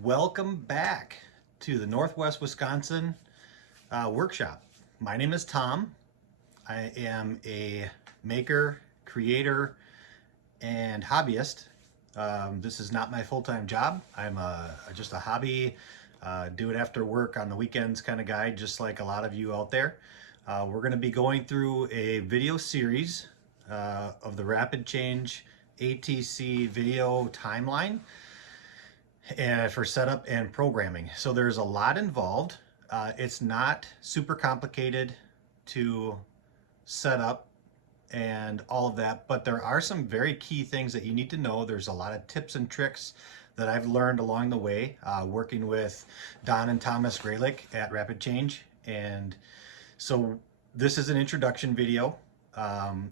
Welcome back to the Northwest Wisconsin workshop. My name is Tom. I am a maker, creator, and hobbyist. This is not my full-time job. I'm just a hobby, do it after work on the weekends kind of guy, just like a lot of you out there. We're going to be going through a video series of the RapidChange ATC video timeline and for setup and programming. So there's a lot involved. It's not super complicated to set up and all of that, but there are some very key things that you need to know. There's a lot of tips and tricks that I've learned along the way, working with Don and Thomas Graylick at RapidChange. And so this is an introduction video.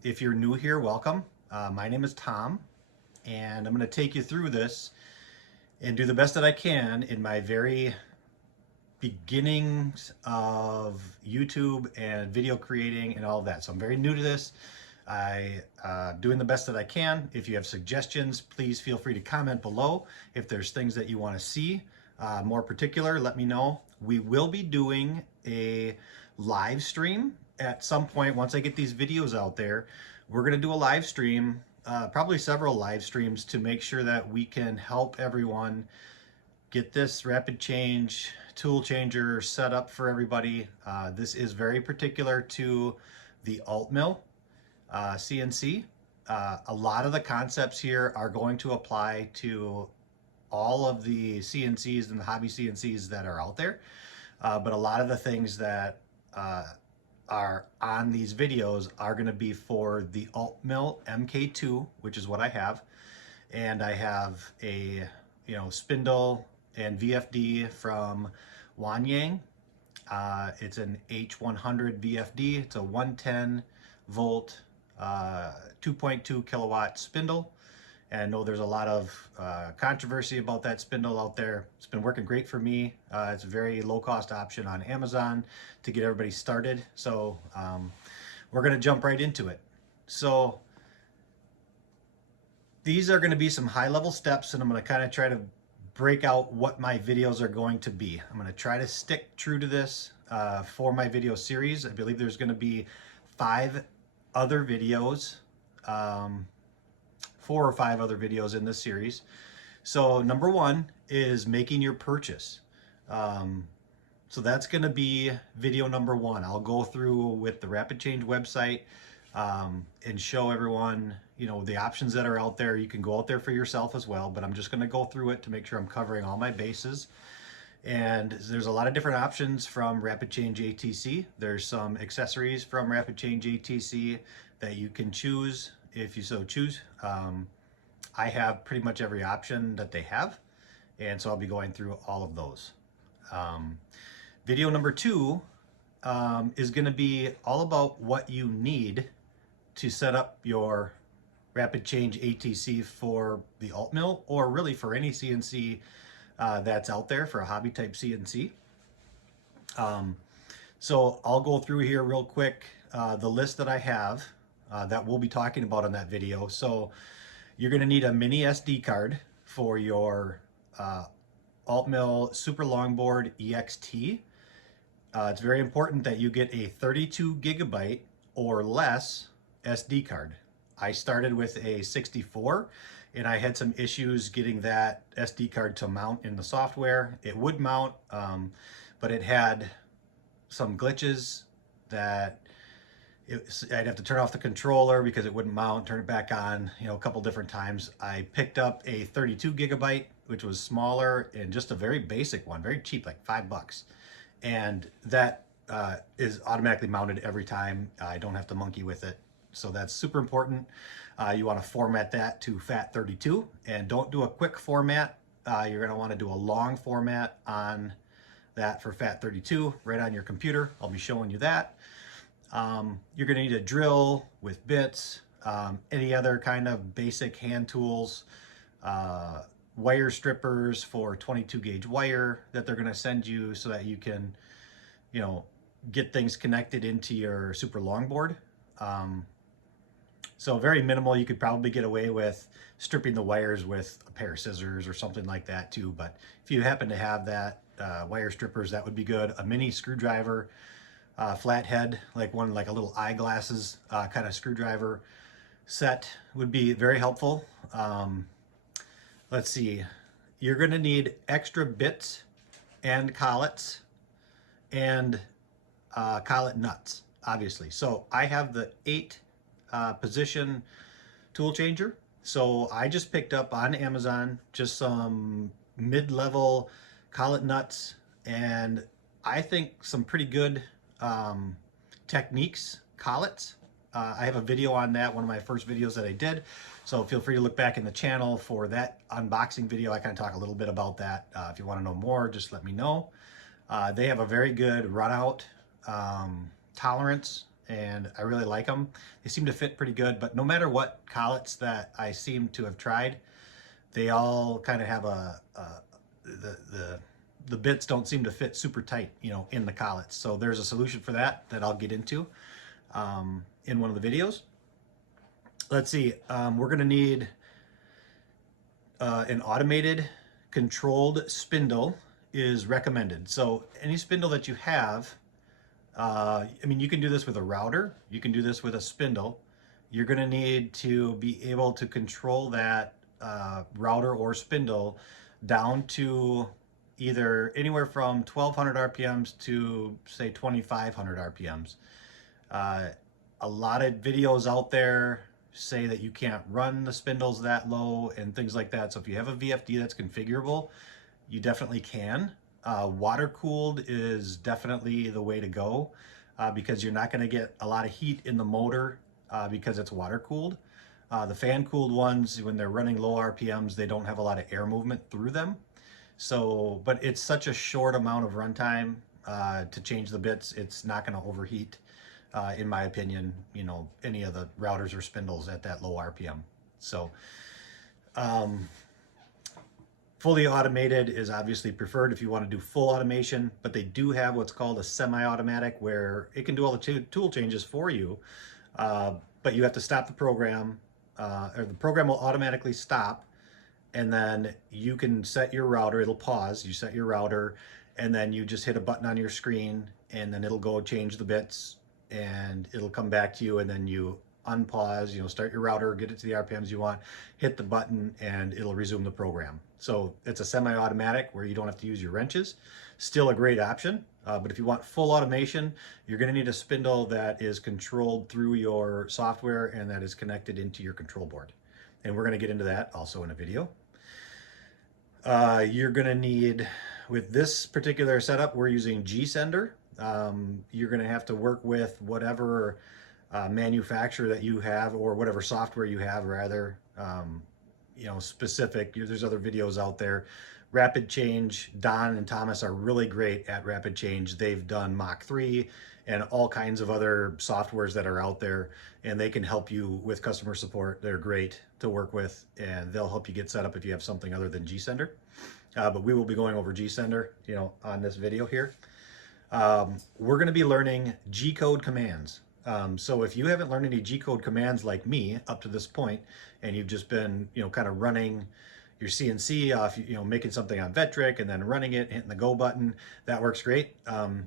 If you're new here, welcome. My name is Tom, and I'm going to take you through this and do the best that I can in my very beginnings of YouTube and video creating and all of that. So I'm very new to this. Doing the best that I can. If you have suggestions, please feel free to comment below. If there's things that you want to see more particular, let me know. We will be doing a live stream at some point. Once I get these videos out there, we're going to do a live stream, probably several live streams, to make sure that we can help everyone get this RapidChange tool changer set up for everybody. This is very particular to the alt mill CNC. A lot of the concepts here are going to apply to all of the CNCs and the hobby CNCs that are out there. But a lot of the things that are on these videos are going to be for the alt mill MK2, which is what I have. And I have a, Spindle and VFD from Wanyang. It's an H100 VFD. It's a 110 volt, 2.2 kilowatt spindle. And I know there's a lot of controversy about that spindle out there. It's been working great for me. It's a very low cost option on Amazon to get everybody started. So we're gonna jump right into it. So these are gonna be some high level steps, and I'm gonna kind of try to break out what my videos are going to be. I'm gonna try to stick true to this for my video series. I believe there's gonna be 5 other videos, 4 or 5 other videos in this series. So number 1 is making your purchase. So that's going to be video number 1. I'll go through with the RapidChange website and show everyone, the options that are out there. You can go out there for yourself as well, but I'm just going to go through it to make sure I'm covering all my bases. And there's a lot of different options from RapidChange ATC. There's some accessories from RapidChange ATC that you can choose if you so choose. I have pretty much every option that they have, and so I'll be going through all of those. Video number 2 is going to be all about what you need to set up your RapidChange ATC for the alt mill, or really for any CNC that's out there, for a hobby type CNC. So I'll go through here real quick the list that I have that we'll be talking about in that video. So you're going to need a mini SD card for your alt mill super longboard EXT. It's very important that you get a 32 gigabyte or less SD card. I started with a 64, and I had some issues getting that SD card to mount in the software. It would mount, but it had some glitches that I'd have to turn off the controller because it wouldn't mount, turn it back on, a couple different times. I picked up a 32 gigabyte, which was smaller and just a very basic one, very cheap, like $5. And that is automatically mounted every time. I don't have to monkey with it. So that's super important. You want to format that to FAT32, and don't do a quick format. You're going to want to do a long format on that for FAT32 right on your computer. I'll be showing you that. You're going to need a drill with bits, any other kind of basic hand tools, wire strippers for 22 gauge wire that they're going to send you so that you can, get things connected into your super longboard. So very minimal. You could probably get away with stripping the wires with a pair of scissors or something like that too. But if you happen to have that, wire strippers, that would be good. A mini screwdriver, flathead, like a little eyeglasses kind of screwdriver set would be very helpful. Let's see, you're going to need extra bits and collets and collet nuts, obviously. So I have the 8 position tool changer. So I just picked up on Amazon just some mid-level collet nuts, and I think some pretty good techniques collets. I have a video on that, one of my first videos that I did. So feel free to look back in the channel for that unboxing video. I kind of talk a little bit about that. If you want to know more, just let me know. They have a very good run out tolerance, and I really like them. They seem to fit pretty good, but no matter what collets that I seem to have tried, they all kind of have the bits don't seem to fit super tight, you know, in the collets. So there's a solution for that I'll get into in one of the videos. Let's see, we're gonna need an automated controlled spindle is recommended. So any spindle that you have, I mean, you can do this with a router, you can do this with a spindle. You're gonna need to be able to control that router or spindle down to either anywhere from 1200 RPMs to say 2500 RPMs. A lot of videos out there say that you can't run the spindles that low and things like that. So if you have a VFD that's configurable, you definitely can. Water cooled is definitely the way to go because you're not going to get a lot of heat in the motor because it's water cooled. The fan cooled ones, when they're running low RPMs, they don't have a lot of air movement through them. So, but it's such a short amount of runtime to change the bits, it's not going to overheat. In my opinion, you know, any of the routers or spindles at that low RPM. So fully automated is obviously preferred if you want to do full automation, but they do have what's called a semi-automatic where it can do all the tool changes for you, but you have to stop the program, or the program will automatically stop, and then you can set your router, it'll pause, you set your router, and then you just hit a button on your screen, and then it'll go change the bits, and it'll come back to you, and then you unpause, you know, start your router, get it to the RPMs you want, hit the button, and it'll resume the program. So it's a semi-automatic where you don't have to use your wrenches. Still a great option, but if you want full automation, you're going to need a spindle that is controlled through your software and that is connected into your control board. And we're going to get into that also in a video. You're going to need, with this particular setup, we're using G-Sender. You're going to have to work with whatever manufacturer that you have, or whatever software you have, rather, you know, specific. There's other videos out there. RapidChange, Don and Thomas are really great at RapidChange. They've done Mach 3 and all kinds of other softwares that are out there, and they can help you with customer support. They're great to work with, and they'll help you get set up if you have something other than G-Sender. But we will be going over G-Sender, you know, on this video here. We're going to be learning G-code commands. So if you haven't learned any G-code commands like me up to this point, and you've just been, you know, kind of running your CNC off, you know, making something on Vectric and then running it, hitting the go button, that works great.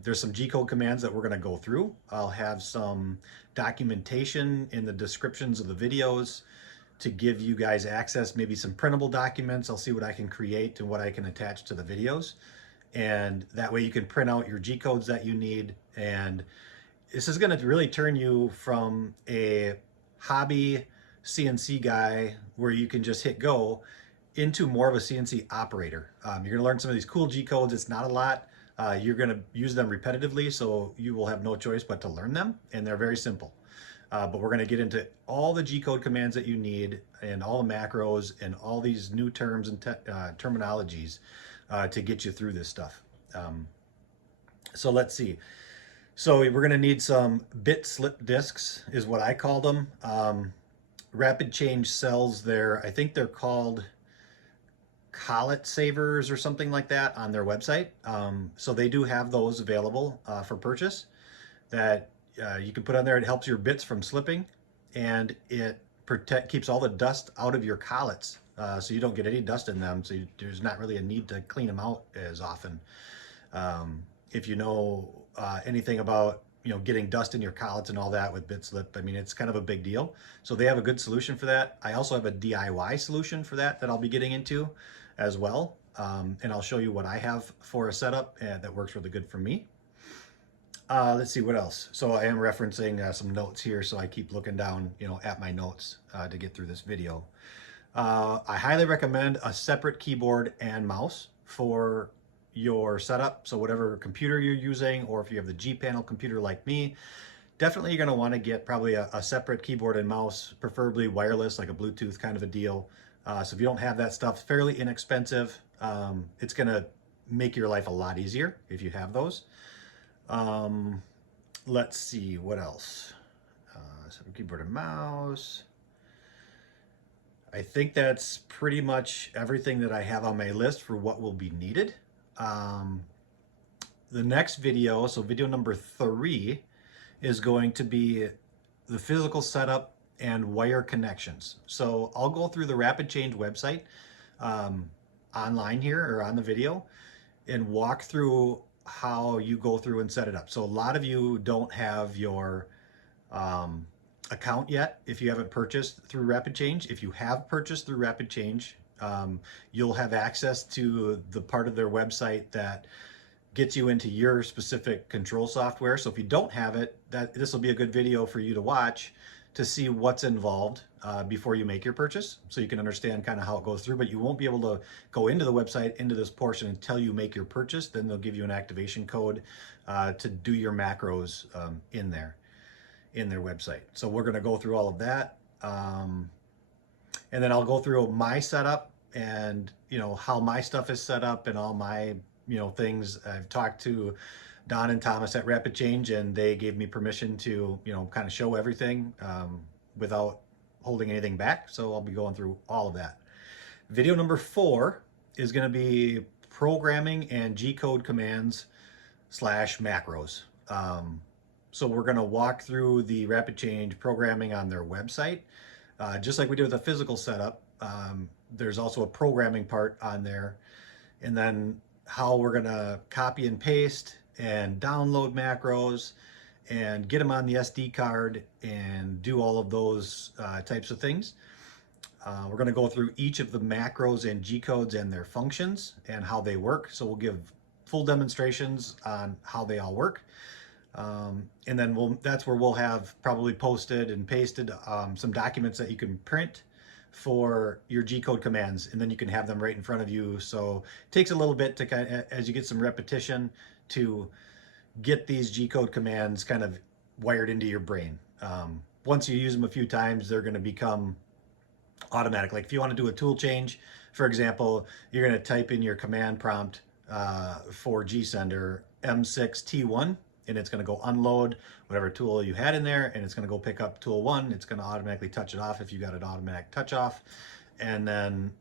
There's some G-code commands that we're going to go through. I'll have some documentation in the descriptions of the videos to give you guys access, maybe some printable documents. I'll see what I can create and what I can attach to the videos. And that way you can print out your G-codes that you need. And this is going to really turn you from a hobby CNC guy where you can just hit go into more of a CNC operator. You're going to learn some of these cool G-codes. It's not a lot. You're going to use them repetitively, so you will have no choice but to learn them, and they're very simple. But we're going to get into all the G-code commands that you need, and all the macros, and all these new terms and terminologies to get you through this stuff. So let's see. So we're going to need some bit slip discs, is what I call them. RapidChange sells their, I think they're called collet savers or something like that on their website. So they do have those available for purchase that you can put on there. It helps your bits from slipping, and it keeps all the dust out of your collets, so you don't get any dust in them, so there's not really a need to clean them out as often. If you know anything about getting dust in your collets and all that with bit slip, I mean, it's kind of a big deal. So they have a good solution for that. I also have a DIY solution for that I'll be getting into as well. And I'll show you what I have for a setup that works really good for me. Let's see what else. So I am referencing some notes here, so I keep looking down at my notes to get through this video. I highly recommend a separate keyboard and mouse for your setup. So whatever computer you're using, or if you have the G panel computer like me, definitely you're going to want to get probably a separate keyboard and mouse, preferably wireless, like a Bluetooth kind of a deal. So if you don't have that stuff, fairly inexpensive. It's going to make your life a lot easier if you have those. Let's see what else. Separate keyboard and mouse. I think that's pretty much everything that I have on my list for what will be needed. The next video, so video number 3, is going to be the physical setup and wire connections. So I'll go through the RapidChange website online here or on the video and walk through how you go through and set it up. So a lot of you don't have your account yet if you haven't purchased through RapidChange. If you have purchased through RapidChange, you'll have access to the part of their website that gets you into your specific control software. So if you don't have it, this will be a good video for you to watch to see what's involved before you make your purchase, so you can understand kind of how it goes through. But you won't be able to go into the website, into this portion, until you make your purchase. Then they'll give you an activation code to do your macros in their website. So we're going to go through all of that, and then I'll go through my setup and how my stuff is set up and all my things. I've talked to Don and Thomas at RapidChange, and they gave me permission to kind of show everything without holding anything back. So I'll be going through all of that. Video number 4 is going to be programming and G-code commands / macros. So we're going to walk through the RapidChange programming on their website. Just like we did with the physical setup, there's also a programming part on there, and then how we're going to copy and paste and download macros and get them on the SD card and do all of those types of things. We're going to go through each of the macros and G-codes and their functions and how they work. So we'll give full demonstrations on how they all work. And then that's where we'll have probably posted and pasted some documents that you can print for your G-code commands, and then you can have them right in front of you. So it takes a little bit to kind of, as you get some repetition, to get these G-code commands kind of wired into your brain. Once you use them a few times, they're going to become automatic. Like if you want to do a tool change, for example, you're going to type in your command prompt for GSender M6T1, and it's going to go unload whatever tool you had in there, and it's going to go pick up tool 1. It's going to automatically touch it off if you got an automatic touch off, and then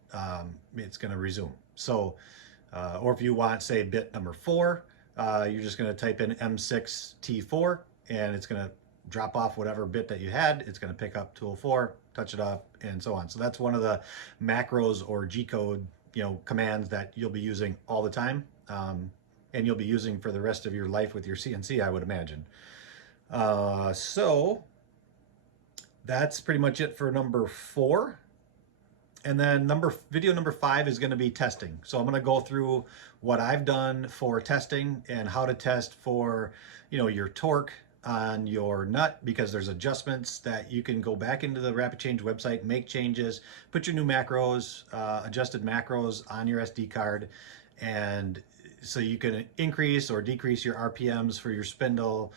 it's going to resume. So, or if you want, say, bit number 4, you're just going to type in M6T4, and it's going to drop off whatever bit that you had. It's going to pick up tool 4, touch it off, and so on. So that's one of the macros or G-code commands that you'll be using all the time. And you'll be using for the rest of your life with your CNC, I would imagine. So that's pretty much it for number 4. And then video number 5 is going to be testing. So I'm going to go through what I've done for testing and how to test for your torque on your nut, because there's adjustments that you can go back into the RapidChange website, make changes, put your new macros, adjusted macros on your SD card, and so you can increase or decrease your RPMs for your spindle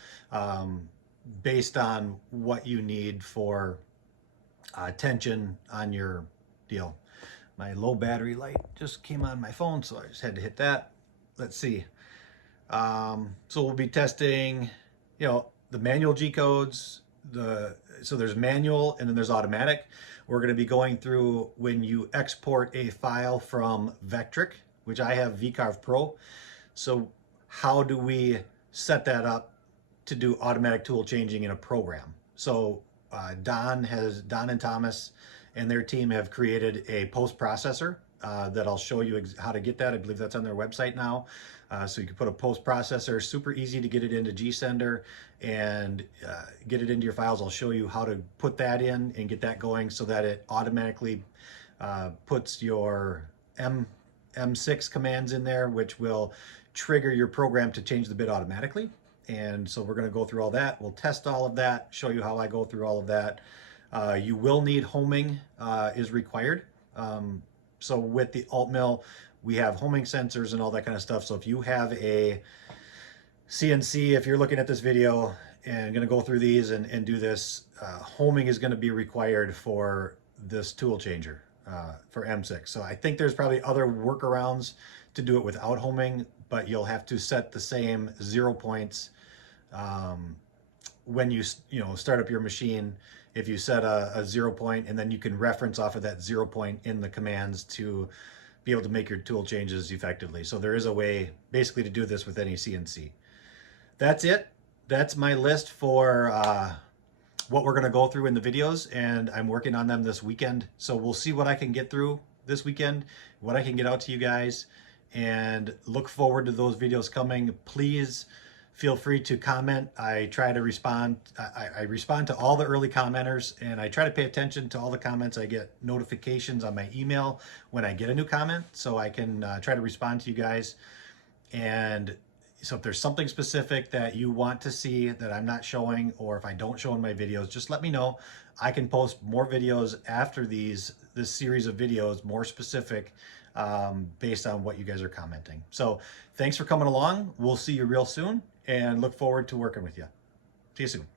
based on what you need for tension on your deal. My low battery light just came on my phone, so I just had to hit that. Let's see. So we'll be testing, the manual G-codes. So there's manual and then there's automatic. We're going to be going through when you export a file from Vectric, which I have VCarve Pro. So how do we set that up to do automatic tool changing in a program? So Don and Thomas and their team have created a post processor that I'll show you how to get that. I believe that's on their website now. So you can put a post processor, super easy to get it into GSender and get it into your files. I'll show you how to put that in and get that going so that it automatically puts your M6 commands in there, which will trigger your program to change the bit automatically. And so we're going to go through all that. We'll test all of that, show you how I go through all of that. You will need homing is required. So with the alt mill, we have homing sensors and all that kind of stuff. So if you have a CNC, if you're looking at this video and going to go through these and do this, homing is going to be required for this tool changer for M6. So I think there's probably other workarounds to do it without homing, but you'll have to set the same 0 points when you start up your machine. If you set a 0 point, and then you can reference off of that 0 point in the commands to be able to make your tool changes effectively. So there is a way basically to do this with any CNC. That's it. That's my list for what we're going to go through in the videos, and I'm working on them this weekend. So we'll see what I can get through this weekend, what I can get out to you guys, and look forward to those videos coming. Please feel free to comment. I try to respond. I respond to all the early commenters, and I try to pay attention to all the comments. I get notifications on my email when I get a new comment, so I can try to respond to you guys. And so if there's something specific that you want to see that I'm not showing, or if I don't show in my videos, just let me know. I can post more videos after this series of videos, more specific, based on what you guys are commenting. So thanks for coming along. We'll see you real soon and look forward to working with you. See you soon.